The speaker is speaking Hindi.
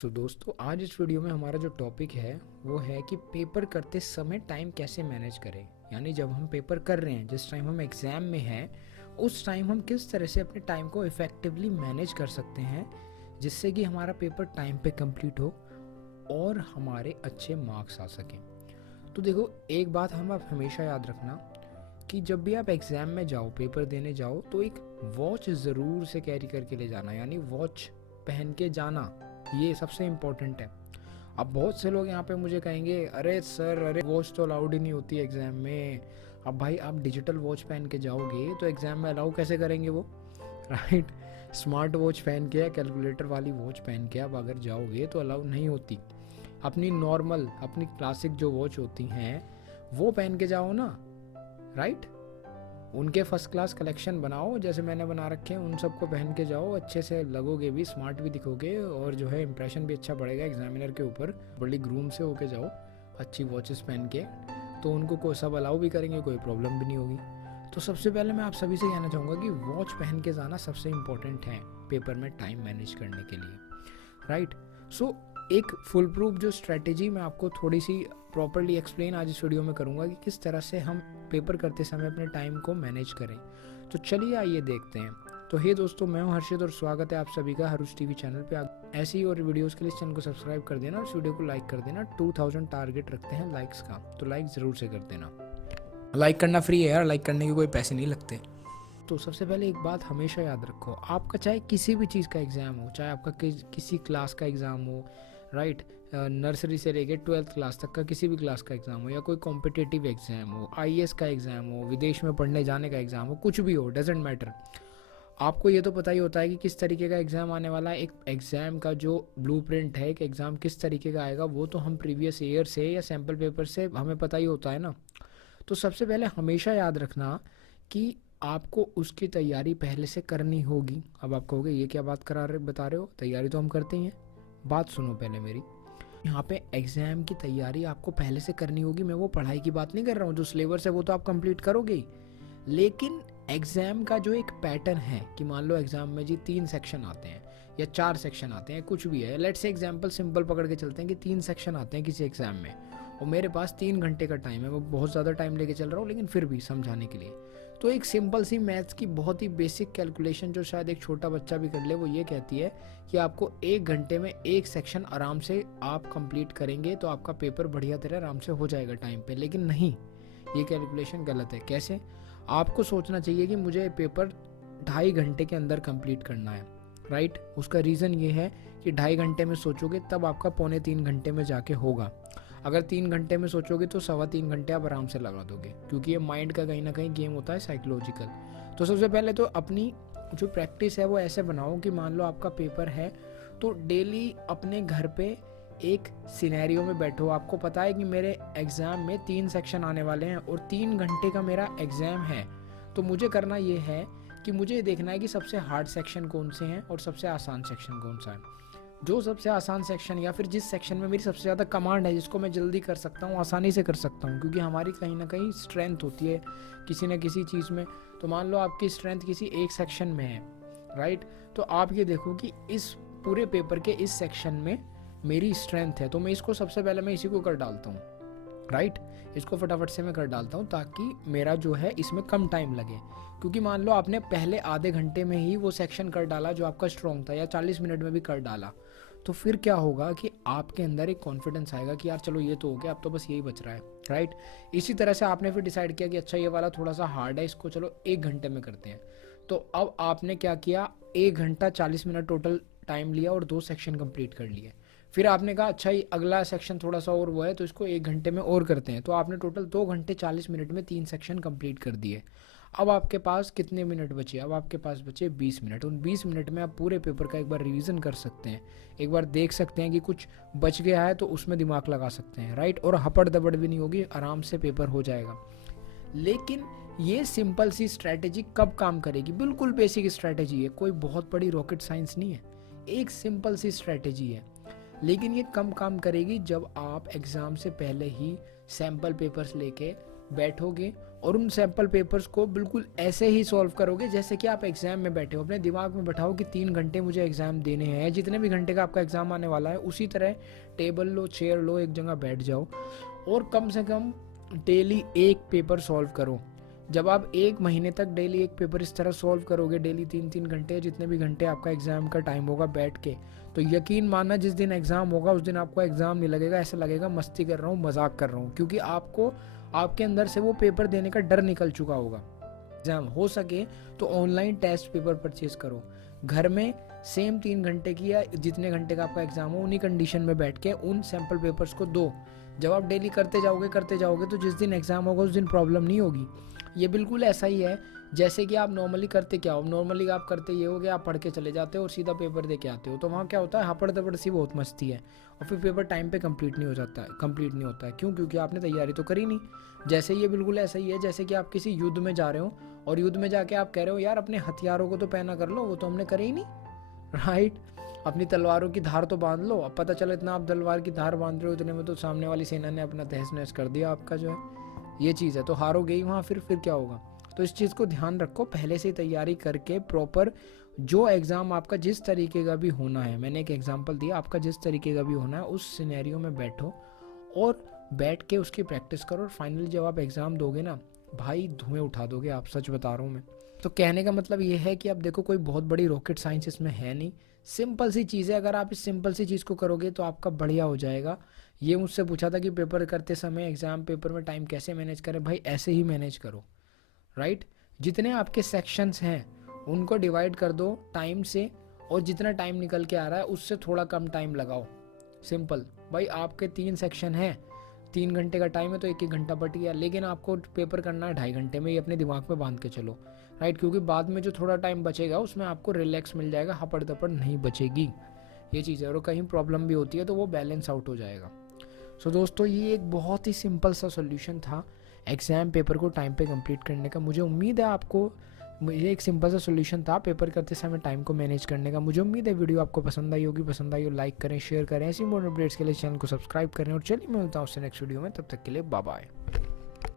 तो दोस्तों आज इस वीडियो में हमारा जो टॉपिक है वो है कि पेपर करते समय टाइम कैसे मैनेज करें। यानी जब हम पेपर कर रहे हैं, जिस टाइम हम एग्ज़ाम में हैं, उस टाइम हम किस तरह से अपने टाइम को इफ़ेक्टिवली मैनेज कर सकते हैं जिससे कि हमारा पेपर टाइम पे कंप्लीट हो और हमारे अच्छे मार्क्स आ सकें। तो देखो, एक बात हम आप हमेशा याद रखना कि जब भी आप एग्ज़ाम में जाओ, पेपर देने जाओ, तो एक वॉच ज़रूर से कैरी करके ले जाना। यानी वॉच पहन के जाना, ये सबसे इम्पोर्टेंट है। अब बहुत से लोग यहाँ पे मुझे कहेंगे, अरे सर, अरे वॉच तो अलाउड ही नहीं होती एग्ज़ाम में। अब भाई, आप डिजिटल वॉच पहन के जाओगे तो एग्ज़ाम में अलाउ कैसे करेंगे वो? राइट। स्मार्ट वॉच पहन के या कैलकुलेटर वाली वॉच पहन के आप अगर जाओगे तो अलाउ नहीं होती। अपनी नॉर्मल, अपनी क्लासिक जो वॉच होती हैं वो पहन के जाओ ना। राइट। उनके फर्स्ट क्लास कलेक्शन बनाओ, जैसे मैंने बना रखे हैं, उन सबको पहन के जाओ। अच्छे से लगोगे भी, स्मार्ट भी दिखोगे और जो है इंप्रेशन भी अच्छा पड़ेगा एग्जामिनर के ऊपर। बड़ी ग्रूम से होके जाओ, अच्छी वॉचेस पहन के, तो उनको को सब अलाउ भी करेंगे, कोई प्रॉब्लम भी नहीं होगी। तो सबसे पहले मैं आप सभी से कहना चाहूँगा कि वॉच पहन के जाना सबसे इम्पोर्टेंट है पेपर में टाइम मैनेज करने के लिए। राइट। सो एक फुल प्रूफ जो स्ट्रेटेजी मैं आपको थोड़ी सी प्रॉपरली एक्सप्लेन आज इस वीडियो में करूँगा कि किस तरह से हम पेपर करते समय अपने टाइम को मैनेज करें। तो चलिए आइए देखते हैं। तो हे दोस्तों, मैं हूं हर्षित और स्वागत है आप सभी का हरुष टीवी चैनल पे। ऐसी और वीडियोस के लिए इस चैनल को सब्सक्राइब कर देना और इस वीडियो को लाइक कर देना। 2000 टारगेट रखते हैं लाइक्स का, तो लाइक ज़रूर से कर देना। लाइक करना फ्री है यार, लाइक करने के कोई पैसे नहीं लगते। तो सबसे पहले एक बात हमेशा याद रखो, आपका चाहे किसी भी चीज़ का एग्ज़ाम हो, चाहे आपका किसी क्लास का एग्ज़ाम हो, राइट, नर्सरी से लेकर 12th क्लास तक का किसी भी क्लास का एग्ज़ाम हो, या कोई कॉम्पिटिटिव एग्ज़ाम हो, आईएएस का एग्ज़ाम हो, विदेश में पढ़ने जाने का एग्ज़ाम हो, कुछ भी हो, डजेंट मैटर। आपको ये तो पता ही होता है कि किस तरीके का एग्ज़ाम आने वाला है। एक एग्ज़ाम का जो ब्लूप्रिंट है, एक एग्ज़ाम किस तरीके का आएगा, वो तो हम प्रीवियस ईयर से या सैम्पल पेपर से हमें पता ही होता है ना। तो सबसे पहले हमेशा याद रखना कि आपको उसकी तैयारी पहले से करनी होगी। अब आप कहोगे ये क्या बात बता रहे हो, तैयारी तो हम करते ही हैं। बात सुनो पहले मेरी। यहाँ पे एग्ज़ाम की तैयारी आपको पहले से करनी होगी। मैं वो पढ़ाई की बात नहीं कर रहा हूँ, जो सिलेबस है वो तो आप कंप्लीट करोगे ही, लेकिन एग्ज़ाम का जो एक पैटर्न है कि मान लो एग्ज़ाम में जी 3 सेक्शन आते हैं या 4 सेक्शन आते हैं, कुछ भी है, लेट्स से एग्जांपल सिंपल पकड़ के चलते हैं कि 3 सेक्शन आते हैं किसी एग्ज़ाम में और मेरे पास 3 घंटे का टाइम है। मैं बहुत ज़्यादा टाइम लेके चल रहा हूँ, लेकिन फिर भी समझाने के लिए। तो एक सिंपल सी मैथ्स की बहुत ही बेसिक कैलकुलेशन जो शायद एक छोटा बच्चा भी कर ले, वो ये कहती है कि आपको 1 घंटे में एक सेक्शन आराम से आप कंप्लीट करेंगे तो आपका पेपर बढ़िया तरह आराम से हो जाएगा टाइम पे। लेकिन नहीं, ये कैलकुलेशन गलत है। कैसे? आपको सोचना चाहिए कि मुझे पेपर 2.5 घंटे के अंदर कंप्लीट करना है। राइट। उसका रीज़न ये है कि 2.5 घंटे में सोचोगे तब आपका 2.25 घंटे में जाके होगा। अगर 3 घंटे में सोचोगे तो 3.25 घंटे आप आराम से लगा दोगे, क्योंकि ये माइंड का कहीं ना कहीं गेम होता है, साइकोलॉजिकल। तो सबसे पहले तो अपनी जो प्रैक्टिस है वो ऐसे बनाओ कि मान लो आपका पेपर है तो डेली अपने घर पे एक सिनेरियो में बैठो। आपको पता है कि मेरे एग्ज़ाम में 3 सेक्शन आने वाले हैं और 3 घंटे का मेरा एग्ज़ाम है, तो मुझे करना ये है कि मुझे देखना है कि सबसे हार्ड सेक्शन कौन से हैं और सबसे आसान सेक्शन कौन सा है। जो सबसे आसान सेक्शन या फिर जिस सेक्शन में मेरी सबसे ज़्यादा कमांड है, जिसको मैं जल्दी कर सकता हूँ, आसानी से कर सकता हूँ, क्योंकि हमारी कहीं ना कहीं स्ट्रेंथ होती है किसी न किसी चीज़ में। तो मान लो आपकी स्ट्रेंथ किसी एक सेक्शन में है, राइट, तो आप ये देखो कि इस पूरे पेपर के इस सेक्शन में मेरी स्ट्रेंथ है, तो मैं इसको सबसे पहले मैं इसी को कर डालता हूँ। राइट। इसको फटाफट से मैं कर डालता हूँ ताकि मेरा जो है इसमें कम टाइम लगे। क्योंकि मान लो आपने पहले आधे घंटे में ही वो सेक्शन कर डाला जो आपका स्ट्रॉन्ग था, या 40 मिनट में भी कर डाला, तो फिर क्या होगा कि आपके अंदर एक कॉन्फिडेंस आएगा कि यार चलो ये तो हो गया, अब तो बस यही बच रहा है। राइट। इसी तरह से आपने फिर डिसाइड किया कि अच्छा ये वाला थोड़ा सा हार्ड है, इसको चलो 1 घंटे में करते हैं। तो अब आपने क्या किया, 1 घंटा 40 मिनट टोटल टाइम लिया और 2 सेक्शन कंप्लीट कर लिए। फिर आपने कहा अच्छा ये अगला सेक्शन थोड़ा सा और वो है, तो इसको 1 घंटे में और करते हैं। तो आपने टोटल 2 घंटे 40 मिनट में 3 सेक्शन कंप्लीट कर दिए। अब आपके पास कितने मिनट बचे? अब आपके पास बचे 20 मिनट। उन 20 मिनट में आप पूरे पेपर का एक बार रिवीजन कर सकते हैं, एक बार देख सकते हैं कि कुछ बच गया है तो उसमें दिमाग लगा सकते हैं। राइट। और हपड़ दबड़ भी नहीं होगी, आराम से पेपर हो जाएगा। लेकिन ये सिंपल सी स्ट्रैटेजी कब काम करेगी? बिल्कुल बेसिक स्ट्रैटेजी है, कोई बहुत बड़ी रॉकेट साइंस नहीं है, एक सिंपल सी स्ट्रैटेजी है। लेकिन ये कम काम करेगी जब आप एग्ज़ाम से पहले ही सैम्पल पेपर्स लेके बैठोगे और उन सैम्पल पेपर्स को बिल्कुल ऐसे ही सॉल्व करोगे जैसे कि आप एग्जाम में बैठे हो। अपने दिमाग में बैठाओ कि 3 घंटे मुझे एग्जाम देने हैं, जितने भी घंटे का आपका एग्जाम आने वाला है उसी तरह टेबल लो, चेयर लो, एक जगह बैठ जाओ और कम से कम डेली एक पेपर सॉल्व करो। जब आप 1 महीने तक डेली एक पेपर इस तरह सॉल्व करोगे, डेली 3-3 घंटे, जितने भी घंटे आपका एग्जाम का टाइम होगा बैठ के, तो यकीन मानना जिस दिन एग्जाम होगा उस दिन आपको एग्जाम नहीं लगेगा, ऐसा लगेगा मस्ती कर रहा हूँ, मजाक कर रहा हूँ, क्योंकि आपको आपके अंदर से वो पेपर देने का डर निकल चुका होगा। एग्जाम हो सके तो ऑनलाइन टेस्ट पेपर परचेज करो, घर में सेम 3 घंटे की या जितने घंटे का आपका एग्जाम हो उन्हीं कंडीशन में बैठ के उन सैम्पल पेपर्स को दो। जब आप डेली करते जाओगे तो जिस दिन एग्जाम होगा उस दिन प्रॉब्लम नहीं होगी। ये बिल्कुल ऐसा ही है जैसे कि आप नॉर्मली करते क्या हो, नॉर्मली आप करते ये हो कि आप पढ़ के चले जाते हो और सीधा पेपर दे के आते हो, तो वहाँ क्या होता है, हापड़ दपड़ सी बहुत मस्ती है और फिर पेपर टाइम पे कंप्लीट नहीं होता है। क्यों? क्योंकि आपने तैयारी तो करी नहीं। जैसे ये बिल्कुल ऐसा ही है जैसे कि आप किसी युद्ध में जा रहे हो और युद्ध में जाके आप कह रहे हो यार अपने हथियारों को तो पहना कर लो, वो तो हमने करे ही नहीं, राइट। अपनी तलवारों की धार तो बांध लो। अब पता चला इतना आप तलवार की धार बांध रहे हो, इतने में तो सामने वाली सेना ने अपना तहस नहस कर दिया आपका जो है ये चीज़ है, तो हारोगे ही वहाँ। फिर क्या होगा? तो इस चीज़ को ध्यान रखो, पहले से ही तैयारी करके प्रॉपर जो एग्ज़ाम आपका जिस तरीके का भी होना है, मैंने एक एग्जांपल दिया, आपका जिस तरीके का भी होना है उस सिनेरियो में बैठो और बैठ के उसकी प्रैक्टिस करो और फाइनली जब आप एग्ज़ाम दोगे ना भाई धुएं उठा दोगे आप, सच बता रहा हूँ मैं। तो कहने का मतलब ये है कि अब देखो कोई बहुत बड़ी रॉकेट साइंस इसमें है नहीं, सिंपल सी चीज़ है। अगर आप इस सिंपल सी चीज़ को करोगे तो आपका बढ़िया हो जाएगा। ये मुझसे पूछा था कि पेपर करते समय एग्ज़ाम पेपर में टाइम कैसे मैनेज करें, भाई ऐसे ही मैनेज करो, राइट। जितने आपके सेक्शंस हैं उनको डिवाइड कर दो टाइम से और जितना टाइम निकल के आ रहा है उससे थोड़ा कम टाइम लगाओ, सिंपल। भाई आपके 3 सेक्शन हैं, 3 घंटे का टाइम है तो 1-1 घंटा बट गया, लेकिन आपको पेपर करना है 2.5 घंटे में, ये अपने दिमाग में बांध के चलो, राइट। क्योंकि बाद में जो थोड़ा टाइम बचेगा उसमें आपको रिलैक्स मिल जाएगा, हपड़ दपड़ नहीं बचेगी, ये चीज़ है। और कहीं प्रॉब्लम भी होती है तो वो बैलेंस आउट हो जाएगा। सो दोस्तों ये एक बहुत ही सिंपल सा सोल्यूशन था एग्ज़ाम पेपर को टाइम पे कंप्लीट करने का। मुझे उम्मीद है आपको, मुझे एक सिंपल सा सोल्यूशन था पेपर करते समय टाइम को मैनेज करने का। मुझे उम्मीद है वीडियो आपको पसंद आई होगी, पसंद आई हो लाइक करें, शेयर करें, ऐसी मोर अपडेट्स के लिए चैनल को सब्सक्राइब करें और चलिए मैं मिलता हूँ उससे नेक्स्ट वीडियो में, तब तक के लिए बाय बाय।